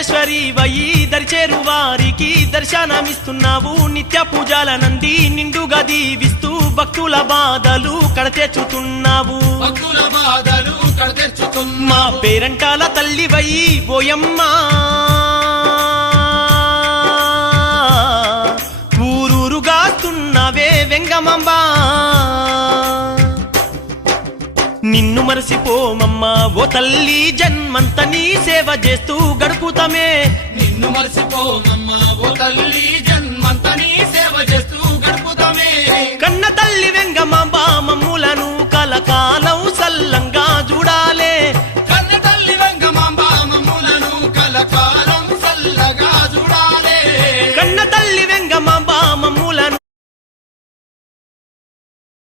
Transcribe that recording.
సర్వేశ్వరి వయి దరిచేరు వారికి దర్శనమిస్తున్నావు నిత్య పూజల నంది నిండుగా దీవిస్తూ భక్తుల బాధలు కడతెచ్చుతున్నావు మా పేరంటాల తల్లి వయి బోయమ్మా ఊరూరుగాస్తున్నవే వెంగమాంబా నిన్ను మరసిపోమమ్మా ఓ తల్లి జన్మంత నీ సేవ చేస్తూ గడుపుతామే నిన్ను మరసిపోమమ్మా ఓ తల్లి జన్మంత నీ సేవ చేస్తూ గడుపుతామే కన్న తల్లి వెంగమాంబ మమ్ములను కలకాల